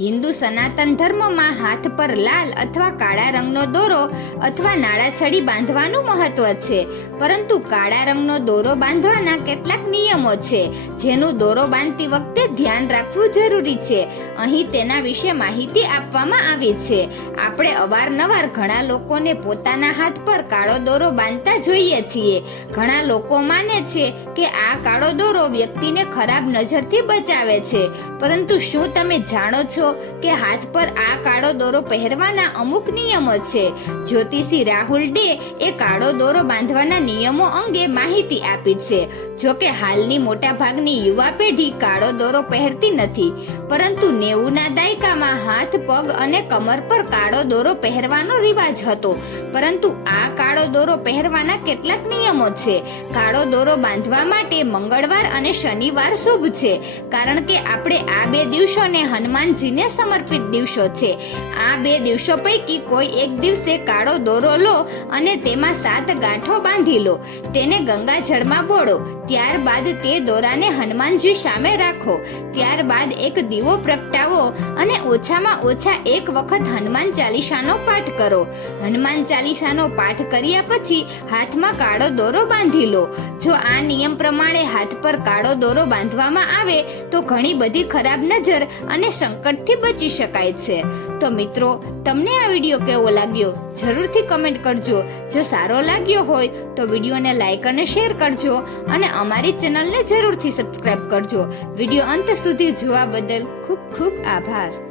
હિન્દુ સનાતન ધર્મમાં હાથ પર લાલ અથવા કાળા રંગનો દોરો અથવા નાળાછડી બાંધવાનું મહત્વ છે. પરંતુ કાળા રંગનો દોરો બાંધવાના કેટલાક નિયમો છે, જેનું દોરો બાંધતી વખતે ધ્યાન રાખવું જરૂરી છે. અહીં તેના વિશે માહિતી આપવામાં આવી છે. આપણે અવારનવાર ઘણા લોકોને પોતાના હાથ પર કાળો દોરો બાંધતા જોઈએ છીએ. ઘણા લોકો માને છે કે આ કાળો દોરો વ્યક્તિને ખરાબ નજરથી બચાવે છે. પરંતુ શું તમે જાણો છો કે હાથ પર આ કાળો દોરો પહેરવાના અમુક નિયમો છે? જ્યોતિષી રાહુલ ડે એ કાળો દોરો બાંધવાના નિયમો અંગે માહિતી આપી છે. જો કે હાલની મોટાભાગની યુવા પેઢી કાળો દોરો પહેરતી નથી. પરંતુ નેવુંના દાયકામાં હાથ, પગ અને કમર પર કાળો દોરો પહેરવાનો રિવાજ હતો. પરંતુ આ કાળો દોરો પહેરવાના કેટલાક નિયમો છે. કાળો દોરો બાંધવા માટે મંગળવાર અને શનિવાર શુભ છે. કારણ કે આપણે આ બે દિવસોને હનુમાનજીને સમર્પિત દિવસો છે. આ બે દિવસો પૈકી કોઈ એક દિવસે કાળો દોરો લો અને તેમાં સાત ગાંઠો બાંધી લો. તેને ગંગાજળમાં બોળો. ત્યારબાદ તે દોરાને હનુમાનજી સામે રાખો. ત્યારબાદ એક દીવો પ્રગટાવો અને ઓછામાં ઓછા એક વખત હનુમાન ચાલીસાનો પાઠ કરો. હનુમાન ચાલીસાનો પાઠ કર્યા પછી હાથમાં કાળો દોરો બાંધી લો. જો આ નિયમ પ્રમાણે હાથ પર કાળો દોરો બાંધવામાં આવે, તો ઘણી બધી ખરાબ નજર અને સંકટથી બચી શકાય છે. તો મિત્રો, તમને આ વીડિયો કેવો લાગ્યો? જરૂરથી કમેન્ટ કરજો. જો સારો લાગ્યો હોય, તો વિડીયોને લાઈક અને શેર કરજો અને અમારી ચેનલને જરૂરથી સબસ્ક્રાઇબ કરજો. વીડિયો અંત સુધી જોવા બદલ ખૂબ ખૂબ આભાર.